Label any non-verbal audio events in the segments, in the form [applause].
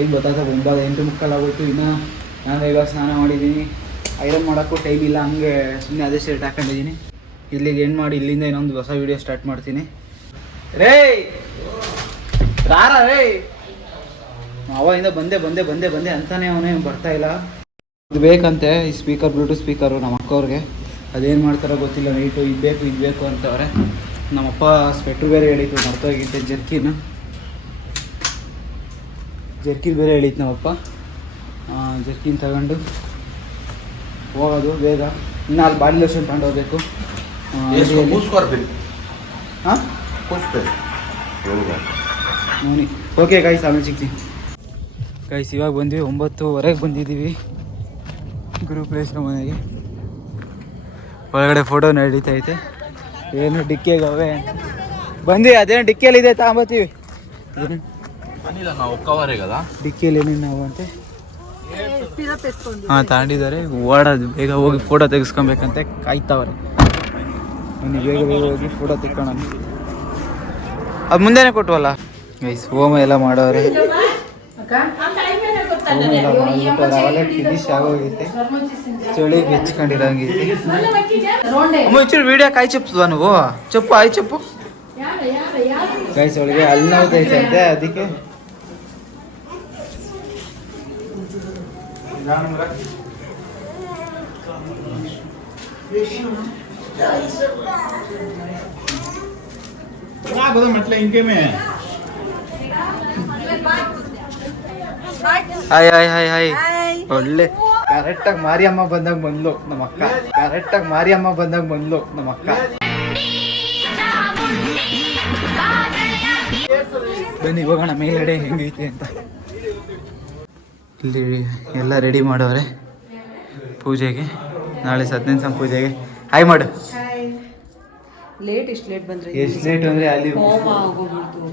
Time ಗೊತ್ತಾಗ ಒಂಬತ್ತು ಎಂಟು ಮುಕ್ಕಾಲು ಆಗೋಯ್ತು ಇನ್ನು ನಾನು ಇವಾಗ ಸ್ನಾನ ಮಾಡಿದ್ದೀನಿ. ಐರನ್ ಮಾಡೋಕ್ಕೂ ಟೈಮ್ ಇಲ್ಲ. ಹಂಗೆ ಸುಮ್ಮನೆ ಅದೇ ಶರ್ಟ್ ಹಾಕೊಂಡಿದ್ದೀನಿ. ಇಲ್ಲಿಗೆ ಏನು ಮಾಡಿ ಇಲ್ಲಿಂದ ಇನ್ನೊಂದು ಹೊಸ ವೀಡಿಯೋ ಸ್ಟಾರ್ಟ್ ಮಾಡ್ತೀನಿ. ರೇ ರಾರ ರೇ ಅವಾಗಿಂದ ಬಂದೆ ಬಂದೆ ಬಂದೆ ಬಂದೆ ಅಂತಾನೆ ಅವನೇ ಬರ್ತಾ ಇಲ್ಲ. ಇದು ಬೇಕಂತೆ, ಈ ಸ್ಪೀಕರ್ ಬ್ಲೂಟೂತ್ ಸ್ಪೀಕರು ನಮ್ಮ ಅಕ್ಕವ್ರಿಗೆ. ಅದೇನು ಮಾಡ್ತಾರೋ ಗೊತ್ತಿಲ್ಲ ನೈಟು ಇದು ಬೇಕು ಇದು ಬೇಕು ಅಂತವ್ರೆ. ನಮ್ಮಪ್ಪ ಸ್ವೆಟ್ರ್ ಬೇರೆ ಹೇಳಿತ್ತು ಮರ್ತೋಗಿದ್ದೆ ಜರ್ಕಿನ. ಜರ್ಕಿನ್ ಬೇರೆ ಹೇಳಿತ್ತು ನಮ್ಮಪ್ಪ. ಜರ್ಕಿನ್ ತಗೊಂಡು ಹೋಗೋದು ಬೇಗ. ಇನ್ನು ಅಲ್ಲಿ ಬಾಡಿ ಲೋಷನ್ ತಗೊಂಡು ಹೋಗ್ಬೇಕು ಹಾಂ ಓಕೆ ಗಾಯ್ಸ್ ಆಮೇಲೆ ಸಿಗ್ತೀನಿ. ಗಾಯ್ಸ್ ಇವಾಗ ಬಂದ್ವಿ ಒಂಬತ್ತುವರೆಗೆ ಬಂದಿದ್ದೀವಿ. ಗುರು ಪ್ಲೇಸ್ನ ಮನೆಗೆ. ಒಳಗಡೆ ಫೋಟೋ ನಡೀತಾ ಐತೆ. ಏನು ಡಿಕ್ಕಿಗವೆ? ಬಂದ್ವಿ ಅದೇನು ಡಿಕ್ಕಿಯಲ್ಲಿದೆ ತಗೊಂಬತ್ತೀವಿ ಏನು ಅನಿಲ ನಾವು ಕವರೇ ಡಿಕ್ಕಿಯಲ್ಲಿ ಏನೇನು ನಾವು ಅಂತೆ? ಹಾಂ ತಗೊಂಡಿದ್ದಾರೆ ಓಡೋದು ಬೇಗ ಹೋಗಿ ಫೋಟೋ ತೆಗೆಸ್ಕೊಬೇಕಂತೆ ಕಾಯ್ತಾವ್ರೆ. ಬನ್ನಿ ಬೇಗ ಬೇಗ ಹೋಗಿ ಫೋಟೋ ತೆಕ್ಕೊಳ್ಳೋಣ ಅದು ಮುಂದೆನೇ ಕೊಟ್ಟವಲ್ಲ ಗೈಸ್ ಹೋಮ ಎಲ್ಲ ಮಾಡೋರೆ ಹೋಮ ಎಲ್ಲ ಮಾಡ್ಬಿಟ್ಟು ಅವಾಗಲೇ ಫಿನಿಶ್ ಆಗೋಗೈತೆ. ಚಳಿ ಹೆಚ್ಕೊಂಡಿರೋಂಗಿತ್ತು ಅಮ್ಮ ವಿಡಿಯೋ ಕಾಯಿ ಚಪ್ಪುವ ನೀವು? ಚಪ್ಪು ಆಯ್ ಚಪ್ಪು. ಗೈಸ್ ಒಳಗೆ ಅಲ್ಲಿ ಹಾಯ್ ಹಾಯ್ ಹಾಯ್ ಹಾಯ್ ಒಳ್ಳೆ. ಕರೆಕ್ಟಾಗಿ ಮಾರಿಯಮ್ಮ ಬಂದಾಗ ಬಂದ್ಲು ನಮ್ಮ ಅಕ್ಕ. ಕರೆಕ್ಟಾಗಿ ಮಾರಿಯಮ್ಮ ಬಂದಾಗ ಬಂದ್ಲು ನಮ್ಮ ಅಕ್ಕ. ಬನ್ನಿ ಹೋಗೋಣ ಮೇಲ್ಗಡೆ ಹೆಂಗೈತೆ ಅಂತ. ಇಲ್ಲಿ ಎಲ್ಲ ರೆಡಿ ಮಾಡವ್ರೆ ಪೂಜೆಗೆ. ನಾಳೆ ಸತ್ಯನಾರಾಯಣ ಪೂಜೆಗೆ. ಹಾಯ್ ಮಾಡು. ಲೇಟ್ ಇಷ್ಟು ಲೇಟ್ ಬಂದ್ರೆ ಎಷ್ಟು ಲೇಟ್ ಅಂದರೆ ಅಲ್ಲಿ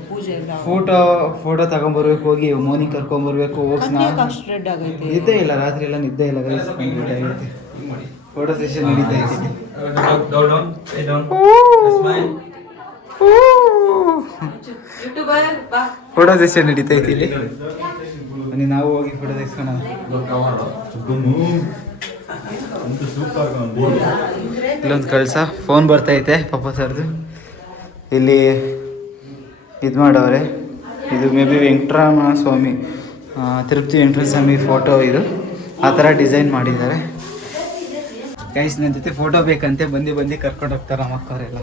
ಪೂಜೆ ಫೋಟೋ ಫೋಟೋ ತಗೊಂಬರ್ಬೇಕು ಹೋಗಿ ಮೋನಿ ಕರ್ಕೊಂಬರ್ಬೇಕು ಹೋಗಿ ನಿದ್ದೆ ಇಲ್ಲ ರಾತ್ರಿ ಎಲ್ಲ ನಿದ್ದೆ ಇಲ್ಲ ಆಗೈತೆ. ಫೋಟೋ ಸೆಷನ್ ನಡೀತಾ ಇದೆ ಫೋಟೋ ಸೆಷನ್ ನಡೀತಾ ಐತೆ ಇಲ್ಲಿ. ಬನ್ನಿ, ನಾವು ಹೋಗಿ ಫೋಟೋ ತೆಗೆಸ್ಕೊಳ ಇಲ್ಲೊಂದು ಕಳ್ಸ ಫೋನ್ ಬರ್ತಾ ಬರ್ತೈತೆ ಪಾಪ ಸರ್ದು. ಇಲ್ಲಿ ಇದು ಮಾಡವ್ರೆ. ಇದು ಮೇ ಬಿ ವೆಂಕಟರಾಮ ಸ್ವಾಮಿ ತಿರುಪತಿ ವೆಂಕಟರಾಮ ಸ್ವಾಮಿ ಫೋಟೋ ಇದು. ಆ ಥರ ಡಿಸೈನ್ ಮಾಡಿದ್ದಾರೆ. ಗೈಸ್ ನನ್ನ ಜೊತೆ ಫೋಟೋ ಬೇಕಂತೆ, ಬಂದು ಬಂದು ಕರ್ಕೊಂಡು ಹೋಗ್ತಾರೆ ನಮ್ಮ ಅಕ್ಕವರೆಲ್ಲ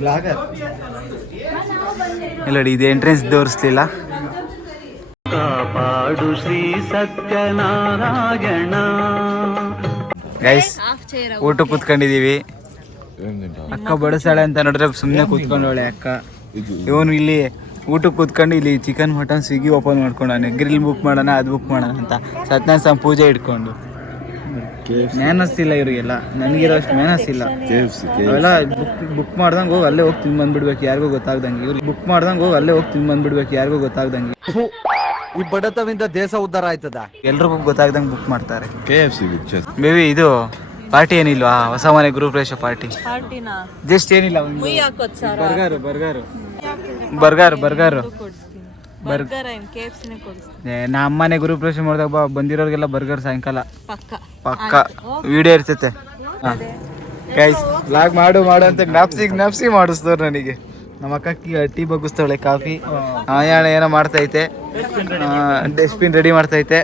ಬ್ಲಾಗರ್ ಇಲ್ಲ ಇದು ಎಂಟ್ರೆನ್ಸ್ ತೋರಿಸ್ಲಿಲ್ಲ. ಗೈಸ್ ಊಟ ಕುತ್ಕೊಂಡಿದೀವಿ. ಅಕ್ಕ ಬಡಸಾಳೆ ಅಂತ ನೋಡಿದ್ರೆ ಸುಮ್ಮನೆ ಕೂತ್ಕೊಂಡವಳೆ ಅಕ್ಕ. ಇವನು ಇಲ್ಲಿ ಊಟಕ್ಕೆ ಕೂತ್ಕೊಂಡು ಇಲ್ಲಿ ಚಿಕನ್ ಮಟನ್ ಸ್ವಿಗ್ಗಿ ಓಪನ್ ಮಾಡ್ಕೊಂಡಾನೆ ಗ್ರಿಲ್ ಬುಕ್ ಮಾಡೋಣ ಅದು ಬುಕ್ ಮಾಡೋಣ ಅಂತ. ಸತ್ಯನಾರಾಯಣ ಸ್ವಾಮಿ ಪೂಜೆ ಇಟ್ಕೊಂಡು. ಮ್ಯಾನಸ್ ಇಲ್ಲ ಇವ್ರಿಗೆಲ್ಲ. ನನಗಿರೋ ಅಷ್ಟು ಮ್ಯಾನಸ್ ಇಲ್ಲ ಅವೆಲ್ಲ ಬುಕ್ ಬುಕ್ ಮಾಡ್ದಂಗೆ ಹೋಗಿ ಅಲ್ಲೇ ಹೋಗಿ ತಿಂದು ಬಂದ್ಬಿಡ್ಬೇಕು ಯಾರಿಗೂ ಗೊತ್ತಾಗ್ದಂಗೆ. ಇವ್ರಿಗೆ ಬುಕ್ ಮಾಡ್ದಂಗೆ ಹೋಗಿ ಅಲ್ಲೇ ಹೋಗಿ ತಿಂದು ಬಂದ್ಬಿಡ್ಬೇಕು ಯಾರಿಗೂ ಗೊತ್ತಾಗ್ದಂಗೆ. ಈ ಬಡತವಿಂದ ದೇಶ ಉದ್ಧಾರ ಆಯ್ತದ? ಎಲ್ರಿಗೂ ಗೊತ್ತಾಗ್ದಂಗೆ ಬುಕ್ ಮಾಡ್ತಾರೆ. ಕೆ ಎಫ್ ಸಿ ಮೇಬಿ ಇದು ಪಾರ್ಟಿ ಏನಿಲ್ವಾ? ಹೊಸ ಮನೆ ಗ್ರೂಪ್ ಪ್ರವೇಶ ಪಾರ್ಟಿ ಪಾರ್ಟಿನ ಜಸ್ಟ್ ಏನಿಲ್ಲ ಬರ್ಗಾರು ಬರ್ಗಾರು. ಬರ್ಗಾರು ಬರ್ಗಾರು. ನಮ್ಮ ಅಮ್ಮನೆ ಗ್ರೂಪ್ ರೇಷ ಮಾಡಿದಾಗ ಬಾ ಬಂದಿರೋರಿಗೆಲ್ಲ ಬರ್ಗರ್ ಸಾಯಂಕಾಲ. ಪಕ್ಕ. ಪಕ್ಕ. ವಿಡಿಯೋ ಇರ್ತೈತೆ. ಗೈಸ್ ಲಾಗ್ ಮಾಡು ಮಾಡು ಅಂತ ಜ್ಞಾಪ್ಸಿ ನಪ್ಸಿ ಮಾಡಿಸ್ತವ್ರು ನನಗೆ. ನಮ್ಮ ಅಕ್ಕ ಟೀ ಬಗ್ಗಿಸ್ತಾಳೆ ಕಾಫಿ. ಆಯಾಣ ಏನೋ ಮಾಡ್ತೈತೆ. Dustbin ready ಮಾಡ್ತೈತೆ.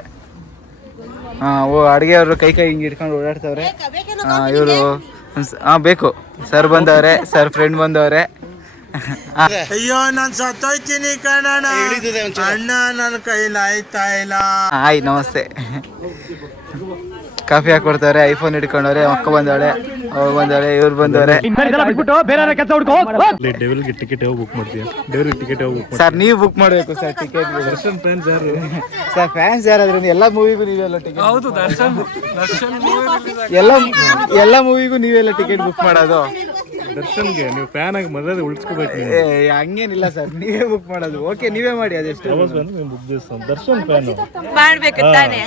ಹಾ ಓ ಅಡುಗೆ ಅವರು ಕೈ ಕೈ ಹಿಂಗೆ ಇಟ್ಕೊಂಡು ಓಡಾಡ್ತವ್ರೆ. ಇವರು ಹಾಂ ಬೇಕು. ಸರ್ ಬಂದವ್ರೆ ಸರ್ ಫ್ರೆಂಡ್ ಬಂದವ್ರೆ. ಅಯ್ಯೋ ನಾನು ಸತ್ತೋಯ್ತೀನಿ ಕಣಣ್ಣ. ಅಣ್ಣ ನನ್ನ ಕೈಲಿ ಆಯ್ತಾ ಇಲ್ಲ. ಹಾಯ್ ನಮಸ್ತೆ. ಕಾಫಿ ಹಾಕೊಡ್ತಾರೆ ಐಫೋನ್ ಹಿಡ್ಕೊಂಡವ್ರೆ ಅಕ್ಕ ಬಂದವಳೆ. ಅವ್ರು ಇವ್ರು ಬಂದವ್ರೆ ಟಿಕೆಟ್ ಬುಕ್ ಮಾಡ್ತೀಯ? ಡೆವಿಲ್ಗೆ ಟಿಕೆಟ್ ಬುಕ್ ಸರ್ ನೀವು ಬುಕ್ ಮಾಡಬೇಕು ಸರ್ ಟಿಕೆಟ್ ದರ್ಶನ್ ಫ್ಯಾನ್ಸ್ ಯಾರು? ಸರ್ ಫ್ಯಾನ್ಸ್ ಯಾರಾದ್ರೂ ಎಲ್ಲ ಮೂವಿಗೂ ನೀವೆಲ್ಲ ಟಿಕೆಟ್ ಹೌದು ದರ್ಶನ್ ಎಲ್ಲ ಎಲ್ಲ ಮೂವಿಗೂ ನೀವೆಲ್ಲ ಟಿಕೆಟ್ ಬುಕ್ ಮಾಡೋದು. ದರ್ಶನ್ಗೆ ನೀವು ಫ್ಯಾನ್ ಆಗಿ ಮರ್ಯಾದೆ ಉಳಿಸ್ಕೋಬೇಕು ಏ ಹಂಗೇನಿಲ್ಲ ಸರ್. ನೀವೇ ಬುಕ್ ಮಾಡೋದು. ಓಕೆ ನೀವೇ ಮಾಡಿ ಅದೆಷ್ಟು ಪ್ರವಾಸ ಬಂದ್ರೆ ನೀವು ಬುಕ್ ದಿವಸ. ದರ್ಶನ್ ಫ್ಯಾನ್ ಮಾಡ್ಬೇಕು ತಾನೆ?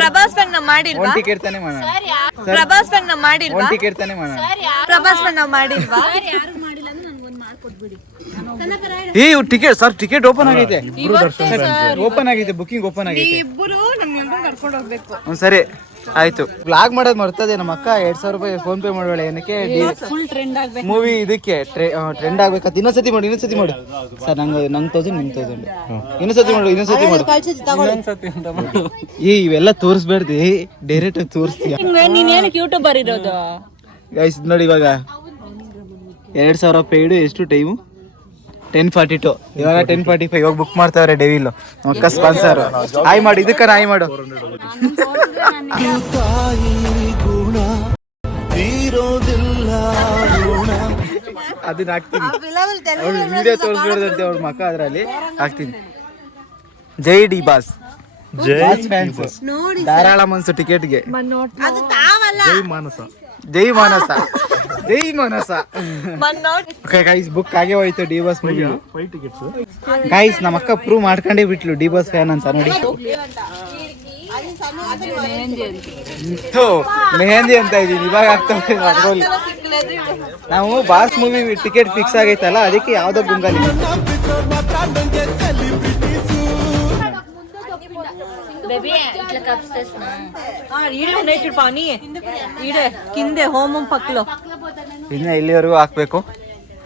ಪ್ರಭಾಸ್ ಫ್ಯಾನ್ ನಾವ್ ಮಾಡಿಲ್ವಾ? ಒಂದು ಟಿಕೆಟ್ ತಾನೇ ಮಾಡೋಣ. ಪ್ರಭಾಸ್ ಫ್ಯಾನ್ ನಾವ್ ಮಾಡಿಲ್ವಾ? ಒಂದು ಟಿಕೆಟ್ ತಾನೇ ಮಾಡೋಣ. ಪ್ರಭಾಸ್ ಫ್ಯಾನ್ ನಾವ್ ಮಾಡಿಲ್ವಾ? ಏ ಟಿಕೆಟ್ ಸರ್ ಟಿಕೆಟ್ ಓಪನ್ ಆಗೈತೆ. ಓಪನ್ ಆಗೈತೆ ಬುಕಿಂಗ್ ಓಪನ್ ಆಗೈತೆ. ಇಬ್ಬರು ನಮ್ಗೆಲ್ರೂ ಕರ್ಕೊಂಡು ಹೋಗ್ಬೇಕು. ಒಂದ್ಸರಿ ಆಯ್ತು. ಬ್ಲಾಗ್ ಮಾಡೋದು ಮರ್ತದೆ ನಮ್ಮ ಅಕ್ಕ ಎರಡ್ ಸಾವಿರ ರೂಪಾಯಿ ಫೋನ್ ಪೇ ಮಾಡಬೇಡ ಏನಕ್ಕೆ ಫುಲ್ ಟ್ರೆಂಡ್ ಆಗ್ಬೇಕು. ಮೂವಿ ಇದಕ್ಕೆ ಟ್ರೆಂಡ್ ಆಗ್ಬೇಕಂತ ಇನ್ನೊಂದ್ಸತಿ ಮಾಡಿ ಇನ್ನೊಂದ್ಸತಿ ಮಾಡಿ. ಸರ್ ನಂಗೆ ನಂಗೆ ತೌಸಂಡ್ ನಿಮ್ಗೆ ತೌಸಂಡ್ ಇನ್ನೊಂದ್ಸತಿ ಮಾಡು ಇನ್ನೊಂದ್ಸತಿ ಮಾಡು. ಏ ಇವೆಲ್ಲ ತೋರಿಸ್ಬೇಡ್ದಿ. ಡೈರೆಕ್ಟ್ ತೋರಿಸ್ತೀಯ? ಯೂಟ್ಯೂಬರ್ ಇರೋದು ಗೈಸ್ ನೋಡಿ ಇವಾಗ. ಎರಡ್ ಸಾವಿರ ಪೇಯ್ಡು ಎಷ್ಟು ಟೈಮು ಟೆನ್ ಫಾರ್ಟಿ ಟು ಇವಾಗ ಟೆನ್ ಫಾರ್ಟಿ ಫೈವ್ ಇವಾಗ ಬುಕ್ ಮಾಡ್ತಾವ್ರೆ ಡೆವಿಲ್ ಅಕ್ಕ ಸ್ಪಾನ್ಸರ್ ಆಯ್ ಮಾಡಿ ಇದಕ್ಕ ಆಯ್ ಮಾಡು. ಅದನ್ನ ಹಾಕ್ತೀನಿ. ವಿಡಿಯೋ ತೋರಿಸ್ಬಿಡೋದಂತೆ ಅವ್ರ ಮಕ್ಕ ಅದ್ರಲ್ಲಿ. ಹಾಕ್ತೀನಿ. ಜೈ ಡಿ ಬಾಸ್. ಜೈ ಫ್ಯಾನ್ಸ್ ಧಾರಾಳ ಮನ್ಸು ಟಿಕೆಟ್ಗೆ ಜೈ ಮಾನಸ. ಜೈ ಮಾನಸ. ಜೈ ಮಾನಸ ಓಕೆ ಗೈಸ್ ಬುಕ್ ಆಗೇ ಹೋಯ್ತು D boss movie five tickets guys ನಮ್ಮ ಅಕ್ಕ ಪ್ರೂವ್ ಮಾಡ್ಕೊಂಡೇ ಬಿಟ್ಲು ಡಿ ಬಾಸ್ ಫ್ಯಾನ್ ಅಂತ ನೋಡಿ ಥು, ಮೆಹಂದಿ ಅಂತ ಇದೀನಿ ಇವಾಗ ಆಗ್ತಾ ಇದೆ ಅದ್ರಲ್ಲಿ ನಾವು ಬಾಸ್ ಮೂವಿ ಟಿಕೆಟ್ ಫಿಕ್ಸ್ ಆಗೈತಲ್ಲ ಅದಕ್ಕೆ ಯಾವ್ದೋ ಗುಂಗಲ್ಲಿ ఈడే కిందే హోమం పక్కలో ಇನ್ನ ಇಲ್ಲಿವರೆಗೂ ಹಾಕ್ಬೇಕು?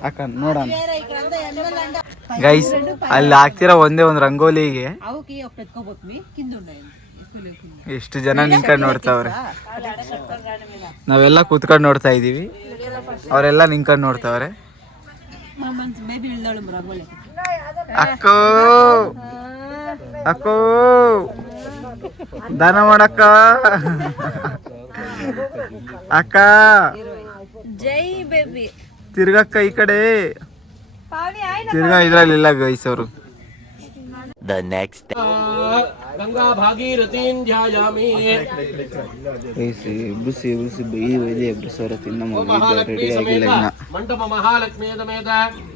ಹಾಕ ನೋಡೋಣ. ಗೈಸ್ ಅಲ್ಲಿ ಹಾಕ್ತಿರೋ ಒಂದೇ ಒಂದು ರಂಗೋಲಿಗೆ ಎಷ್ಟು ಜನ ನಿಂತ್ಕೊಂಡು ನೋಡ್ತಾವ್ರೆ? ನಾವೆಲ್ಲ ಕೂತ್ಕೊಂಡು ನೋಡ್ತಾ ಇದೀವಿ ಅವರೆಲ್ಲ ನಿಂತ್ಕೊಂಡು ನೋಡ್ತಾವ್ರೆ. ಅಕ್ಕೋ! ಅಕ್ಕೋ! ದಾನ ಮಾಡಕ್ಕ. ಅಕ್ಕ! ಜೈ ಬೇಬಿ. ತಿರ್ಗಕ್ಕ ಈ ಕಡೆ. ತಿರ್ಗಾ ಇದ್ರಲ್ಲಿಲ್ಲ ಗೈಸ್ ಅವರು. ದ ನೆಕ್ಸ್ಟ್ ಗಂಗಾ ಭಾಗೀರಥೀನ್ ಧ್ಯಾಯಾಮಿ ಐಸಿ ಬುಸಿ ಬುಸಿ ಬೈ ವೈದ್ಯ ಮಂಟಪ ಮಹಾಲಕ್ಷ್ಮೀ ಸಮೇತ ಕೀರ್ತಿಶ್ಚ ಬಲಿರಾಧಃ ಆದರ್ಭೋದೋತ್ಮಿರಾಟ್ನೇಸ್ಮಿನ್ ಕೀರ್ತಿಮೃದ್ಧಿಂ ದದು ಮೇ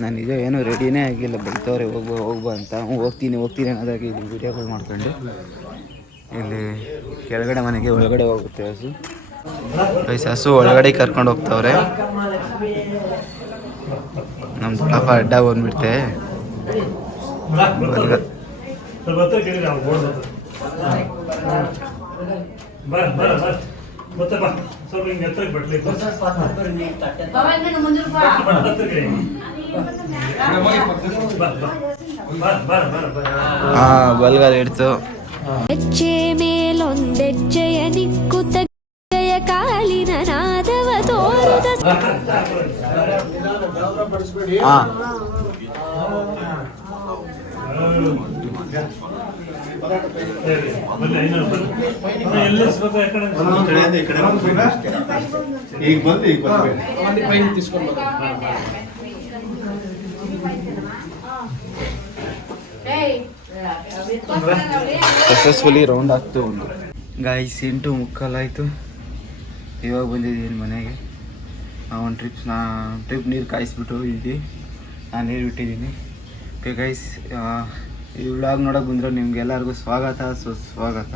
ನಾನು ನಿಜ ಏನೂ ರೆಡಿನೇ ಆಗಿಲ್ಲ ಬೈತವ್ರೆ ಹೋಗ್ಬೋ ಹೋಗ್ಬಾ ಅಂತ ಹ್ಞೂ ಹೋಗ್ತೀನಿ ಹೋಗ್ತೀನಿ ಅನ್ನೋದಾಗಿ ಇಲ್ಲಿ ವೀಡಿಯೋಗಳು ಮಾಡ್ಕೊಂಡು ಇಲ್ಲಿ ಕೆಳಗಡೆ ಮನೆಗೆ ಒಳಗಡೆ ಹೋಗುತ್ತೆ ಹಸು ವಯಸ್ಸು ಹಸು ಒಳಗಡೆ ಕರ್ಕೊಂಡು ಹೋಗ್ತವ್ರೆ ನಮ್ಮ ದೊಡ್ಡಪ್ಪ ಅಡ್ಡ ಬಂದ್ಬಿಡ್ತೆ ಬಲ್ಗ ಹಾಂ ಬಲ್ಗಾಲ್ ಹಿಡ್ತು. ಹೆಜ್ಜೆ ಮೇಲೊಂದೆಜ್ಜೆಯ ನಿಕ್ಕುತ್ತ ಜಯ ಕಾಲಿನ ನಾದವ ತೋರುದ ಹಾಂ ಸಕ್ಸಸ್ಫುಲಿ ರೌಂಡ್ ಆಗ್ತು ಒಂದು. ಗಾಯ್ಸ್ ಎಂಟು ಮುಕ್ಕಾಲಾಯಿತು ಇವಾಗ ಬಂದಿದ್ದೀನಿ ಮನೆಗೆ. ಒಂದು ಟ್ರಿಪ್ಸ್ ನಾ ಟ್ರಿಪ್ ನೀರು ಕಾಯಿಸ್ಬಿಟ್ಟು ಇದ್ದಿ ನಾನು ನೀರು ಬಿಟ್ಟಿದ್ದೀನಿ ಓಕೆ ಗೈಸ್ ಈ ವ್ಲಾಗ್ ನೋಡೋಕೆ ಬಂದರೆ ನಿಮ್ಗೆಲ್ಲರಿಗೂ ಸ್ವಾಗತ, ಸುಸ್ವಾಗತ.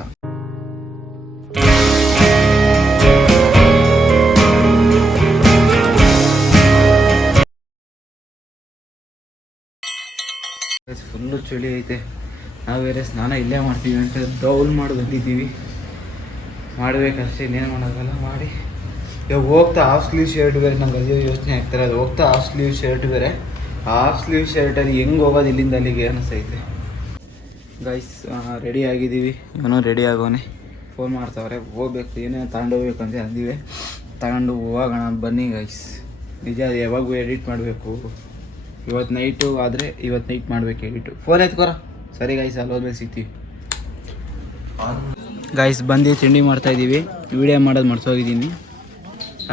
ಫುಲ್ಲು ಚಳಿ ಐತೆ. ನಾವು ಬೇರೆ ಸ್ನಾನ ಇಲ್ಲೇ ಮಾಡ್ತೀವಿ ಅಂತ ಡೌಲ್ ಮಾಡಿ ಬಂದಿದ್ದೀವಿ. ಮಾಡಬೇಕಷ್ಟೇ, ಇನ್ನೇನು ಮಾಡೋದಲ್ಲ, ಮಾಡಿ. ಇವಾಗ ಹೋಗ್ತಾ ಹಾಫ್ ಸ್ಲೀವ್ ಶರ್ಟ್ ಬೇರೆ ನಂಗೆ ಅಯ್ಯೋ ಯೋಚನೆ ಆಗ್ತಾರೆ ಅದು ಹೋಗ್ತಾ ಹಾಫ್ ಸ್ಲೀವ್ ಶರ್ಟ್ ಬೇರೆ. ಹಾಫ್ ಸ್ಲೀವ್ ಶರ್ಟಲ್ಲಿ ಹೆಂಗೆ ಹೋಗೋದು ಇಲ್ಲಿಂದ ಅಲ್ಲಿಗೆ ಅನಿಸ್ತೈತೆ ಗೈಸ್ ರೆಡಿ ಆಗಿದ್ದೀವಿ. ಇವನು ರೆಡಿ ಆಗೋನೆ. ಫೋನ್ ಮಾಡ್ತಾವ್ರೆ, ಹೋಗ್ಬೇಕು, ಏನೇನು ತಗೊಂಡೋಗ್ಬೇಕು ಅಂತ ಅಂದಿವೆ. ತಗೊಂಡು ಹೋಗೋಣ, ಬನ್ನಿ ಗೈಸ್ ನಿಜ, ಅದು ಯಾವಾಗೂ ಎಡಿಟ್ ಮಾಡಬೇಕು. ಇವತ್ತು ನೈಟು ಆದರೆ ಇವತ್ತು ನೈಟ್ ಮಾಡಬೇಕು ಎಡಿಟು ಫೋನ್ ಎತ್ಕೊರ? ಸರಿ ಗೈಸ್ ಅಲ್ಲಿ ಹೋದ್ಮೇಲೆ ಸಿಗ್ತೀವಿ ಗೈಸ್ ಬಂದು ತಿಂಡಿ ಮಾಡ್ತಾ ಇದ್ದೀವಿ ವಿಡಿಯೋ ಮಾಡೋದು ಮರ್ಸೋಗಿದ್ದೀನಿ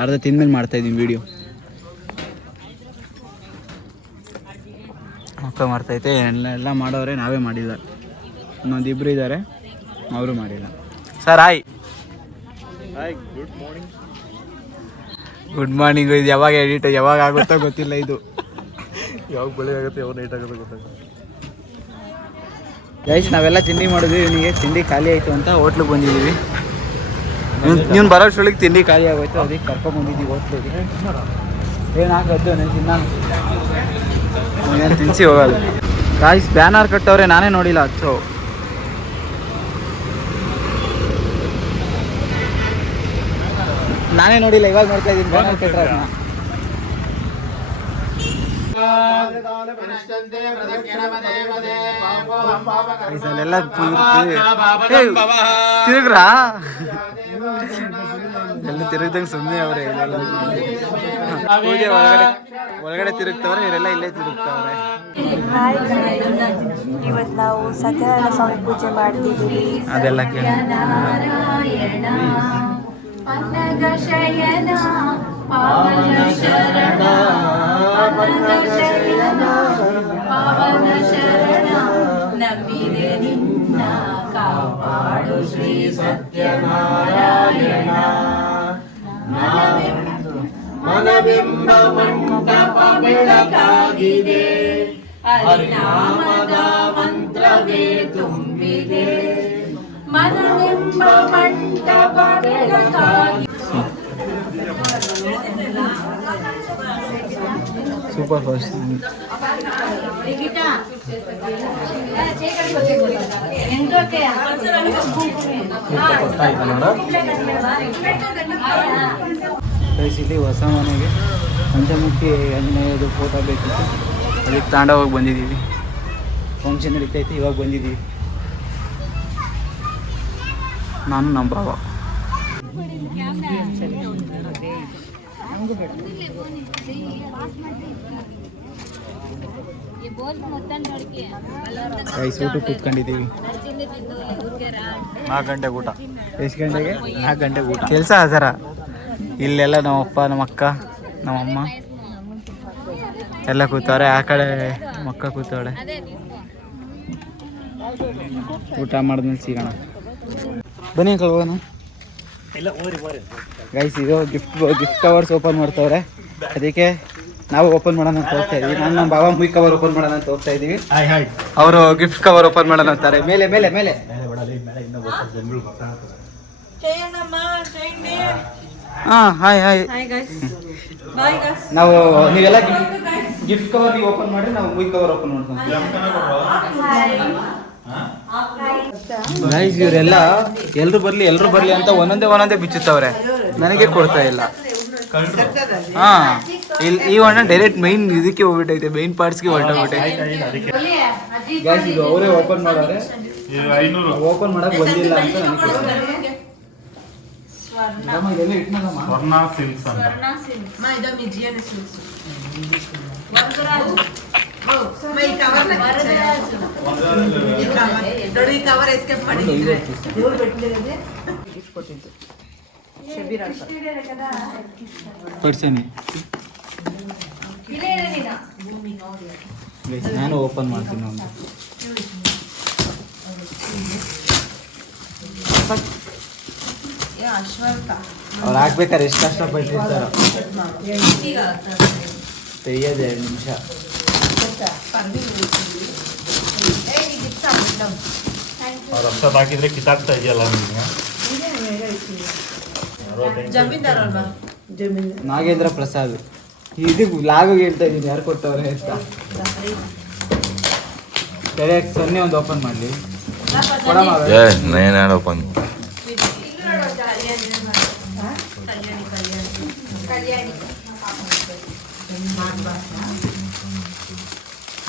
ಅರ್ಧ ತಿಂದ್ಮೇಲೆ ಮಾಡ್ತಾ ಇದ್ದೀನಿ ವಿಡಿಯೋ ಮಕ್ಕ ಮಾಡ್ತೈತೆ ಎಲ್ಲ ಎಲ್ಲ ಮಾಡೋರೆ ನಾವೇ ಮಾಡಿಲ್ಲ. ಇನ್ನೊಂದು ಇಬ್ರು ಇದ್ದಾರೆ ಅವರು ಮಾಡಿಲ್ಲ. ಸರ್ ಹಾಯ್ ಗುಡ್ ಮಾರ್ನಿಂಗ್ ಇದು ಯಾವಾಗ ಎಡಿಟ್ ಯಾವಾಗ ಆಗುತ್ತೋ ಗೊತ್ತಿಲ್ಲ ಇದು. [laughs] ಯಾವಾಗ ಬೆಳೆ ಆಗುತ್ತೆ ಯಾವಾಗ ನೈಟ್ ಆಗುತ್ತೆ ಗೊತ್ತಾಗುತ್ತೆ ಗೈಸ್ ನಾವೆಲ್ಲ ತಿಂಡಿ ಮಾಡಿದ್ವಿ ಇವನಿಗೆ ತಿಂಡಿ ಖಾಲಿ ಆಯಿತು ಅಂತ ಹೋಟ್ಲಿಗೆ ಬಂದಿದ್ದೀವಿ. ನೀನು ಬರೋಷ್ಟೊಳಗೆ ತಿಂಡಿ ಖಾಲಿ ಆಗೋಯ್ತು ಅದಕ್ಕೆ ಕರ್ಕೊಂಡು ಬಂದಿದ್ದೀವಿ ಹೋಟ್ಲಿಗೆ. ಏನಾಗದ್ದು ತಿನ್ನ? ನಾನು ತಿನ್ಸಿ ಹೋಗೋದು ಗಾಯ್ಸ್ ಬ್ಯಾನರ್ ಕಟ್ಟವ್ರೆ ನಾನೇ ನೋಡಿಲ್ಲ ಹಚ್ಚು. ನಾನೇ ನೋಡಿಲ್ಲ ಇವಾಗ ನೋಡ್ತಾ ಇದ್ದೀನಿ ಬ್ಯಾನರ್ ಕಟ್ಟರೆ ಅಲ್ಲೆಲ್ಲ ತಿರುಗ್ರಾ ಎಲ್ಲ ತಿರುಗ್ದಂಗೆ ಸುಮ್ಮನೆ ಅವ್ರೆ ಪೂಜೆ ಒಳಗಡೆ ಒಳಗಡೆ ತಿರುಗ್ತವ್ರೆ ಇವರೆಲ್ಲ ಇಲ್ಲೇ ತಿರುಗ್ತವ್ರೆ. ಹಾಯ್ ಇವತ್ತು ನಾವು ಸತ್ಯನಾರಾಯಣ ಸ್ವಾಮಿ ಪೂಜೆ ಮಾಡ್ತಿದ್ದೀವಿ. ಅದೆಲ್ಲ ಕೇಳಿ. ನಂಬಿದೆ ನಿನ್ನ ಕಾಪಾಡು ಶ್ರೀ ಸತ್ಯನಾರಾಯಣ ಮನಬಿಂಬ ಮಂಟಪ ಬೆಳಕಾಗಿದೆ ಹರಿನಾಮದ ಮಂತ್ರವೇ ತುಂಬಿದೆ ಮನಬಿಂಬ ಮಂಟಪ ಬೆಳಕಾಗಿದೆ ಸೂಪರ್ ಫಾಸ್ಟ್ ಗೈಸ್ ಇಲ್ಲಿ ಹೊಸ ಮನೆಗೆ ಪಂಚಮುಖಿ ಆಂಜನೇಯದು ಫೋಟೋ ಬೇಕಿತ್ತು. ಅದಕ್ಕೆ ತಾಂಡ ಹೋಗಿ ಬಂದಿದ್ದೀವಿ. ಫಂಕ್ಷನ್ ನಡೀತೈತೆ, ಇವಾಗ ಬಂದಿದ್ದೀವಿ. ನಾನು ನಮ್ಮ ಗೈಸ್ ಊಟ ಕೂತ್ಕೊಂಡಿದ್ದೀವಿ. ನಾಲ್ಕು ಗಂಟೆ ಊಟ. ಎಷ್ಟು ಗಂಟೆಗೆ? ನಾಲ್ಕು ಗಂಟೆಗೆ ಊಟ. ಕೆಲಸ ಅದರ ಇಲ್ಲೆಲ್ಲ ನಮ್ಮಪ್ಪ ನಮ್ಮ ಅಕ್ಕ ನಮ್ಮಮ್ಮ. ಎಲ್ಲ ಕೂತವ್ರೆ ಆ ಕಡೆ ಮಕ್ಕ ಕೂತವಳೆ. ಊಟ ಮಾಡಿದ್ಮೇಲೆ ಸಿಗೋಣ. ಬನ್ನಿ ಕಳ್ಗೋಣ ಗೈಸ್ ಇದು ಗಿಫ್ಟ್ ಗಿಫ್ಟ್ ಕವರ್ಸ್ ಓಪನ್ ಮಾಡ್ತವ್ರೆ. ಅದಕ್ಕೆ ನಾವು ಓಪನ್ ಮಾಡೋಣ ಅಂತ ಹೋಗ್ತಾ ಇದೀವಿ. ನಾನು ನಮ್ಮ ಬಾಬಾ ಮುಯ್ ಕವರ್ ಓಪನ್ ಮಾಡೋಣ ಅಂತ ಹೋಗ್ತಾ ಇದೀವಿ. ಅವರು ಗಿಫ್ಟ್ ಕವರ್ ಓಪನ್ ಮಾಡೋಣ ಅಂತಾರೆ. ಮೇಲೆ ಮೇಲೆ ಮೇಲೆ. ಹಾ ಹಾಯ್ ಹಾಯ್ ನಾವು ನೀವೆಲ್ಲ ಗಿಫ್ಟ್ ಗಿಫ್ಟ್ ಕವರ್ ನೀವು ಓಪನ್ ಮಾಡಿ ನಾವು ಮುಯ್ ಕವರ್ ಓಪನ್ ಮಾಡ್ಕೊಂತೀವಿ ಗೈಸ್ ಇವರೆಲ್ಲ ಎಲ್ರು ಬರ್ಲಿ ಎಲ್ರು ಬರ್ಲಿ ಅಂತ ಒಂದೊಂದೇ ಒಂದೊಂದೇ ಬಿಚ್ಚುತ್ತವ್ರೆ. ನನಗೆ ಕೊಡ್ತಾ ಇಲ್ಲ. ಹಾ ಇಲ್ಲಿ ಈ ಅಣ್ಣ ಡೈರೆಕ್ಟ್ ಮೈನ್ ಇದಕ್ಕೆ ಹೋಗ್ಬಿಟ್ಟೈತೆ ಮೈನ್ ಪಾರ್ಟ್ಸ್ಗೆ ಹೊರಟೋಗ್ಬಿಟ್ಟೈತೆ. ಗೈಸ್ ಇದು ಅವರೇ ಓಪನ್ ಮಾಡೋರೆ. ಓಪನ್ ಮಾಡಕ್ ಬಂದಿಲ್ಲ ಅಂತ ನನಗೆ ಸ್ವರ್ಣ. ಸಿಲ್ಕ್ಸ್ ಸಿಲ್ಸ್ Guys, ನಾನು ಓಪನ್ ಮಾಡ್ತೀನಿ ಒಂದು ಅವ್ರು ಹಾಕ್ಬೇಕಾದ್ರೆ ಎಷ್ಟು ಕಷ್ಟಪಟ್ಟಿರ್ತಾರ ತೆಗಿಯೋದು ಎರಡು ನಿಮಿಷ ರಸ ಹಾಕಿದ್ರೆ ಕಿತ್ತಾಗ್ತಾ ಇದೆಯಲ್ಲ ನಿಮಗೆ? ನಾಗೇಂದ್ರ ಪ್ರಸಾದ್. ಇದು ಲಾಗು ಹೇಳ್ತಾ ಇದ್ದೀನಿ ಯಾರು ಕೊಟ್ಟವ್ರೆ ಅಂತ. ಸರಿ ಸೊನ್ನೆ ಒಂದು ಓಪನ್ ಮಾಡಲಿ. ಓಪನ್ ಕಲ್ಯಾಣಿ.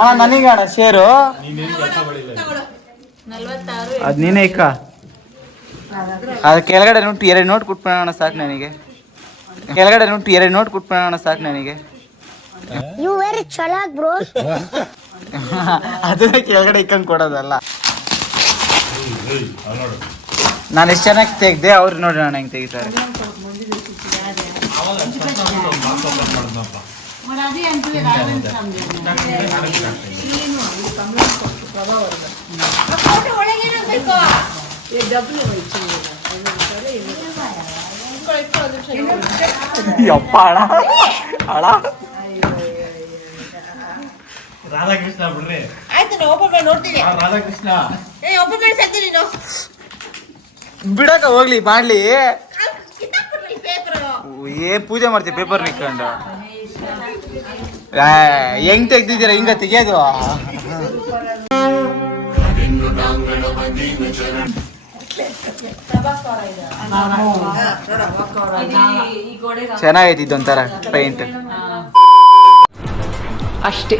ಅಣ್ಣ ನನಗೆ ಅಣ್ಣ ಶೇರು. ಅದು ನೀನೇ ಇಕ್ಕ. ಅದು ಕೆಳಗಡೆ ನೋಟ್ ಎರಡು ನೋಟ್ ಕೊಟ್ಬಿಡೋಣ ಸಾಕು ನನಗೆ. ಕೆಳಗಡೆ ನೋಟ್ ಎರಡು ನೋಟ್ ಕೊಟ್ಬಿಡೋಣ ಸಾಕು ನನಗೆ. ಯು ವೆರಿ ಚಲಾಕ್ ಬ್ರೋ ಅದನ್ನೇ ಕೆಳಗಡೆ ಇಕ್ಕಂಡು ಕೊಡೋದಲ್ಲ. ನಾನು ಎಷ್ಟು ಚೆನ್ನಾಗಿ ತೆಗ್ದೆ ಅವ್ರು ನೋಡೋಣ ಹೆಂಗೆ ತೆಗಿತಾರೆ. ಯಪ್ಪ ಅಳ. ಅಳ. ರಾಧಾಕೃಷ್ಣ ಬಿಡ್ರಿ. ಆಯ್ತು ನಾನು ಓಪನ್ ಮಾಡಿ ನೋಡ್ತೀನಿ ರಾಧಾಕೃಷ್ಣ. ಏ ಓಪನ್ ಮಾಡಿ ಸಾಕ್ತೀನಿ ನೀನು. ಬಿಡಕ ಹೋಗ್ಲಿ ಮಾಡ್ಲಿ. ಪೇಪರ್ ಏ ಪೂಜೆ ಮಾಡ್ತೀವಿ ಪೇಪರ್ ನಿಕ್ಕೊಂಡು ಹೆಂಗ್ ತೆಗ್ದಿದ್ದೀರಾ? ಹಿಂಗ ತೆಗಿಯೋದು? ಚೆನ್ನಾಗೈತಿ ಇದೊಂಥರ ಪೈಂಟ್ ಅಷ್ಟೇ.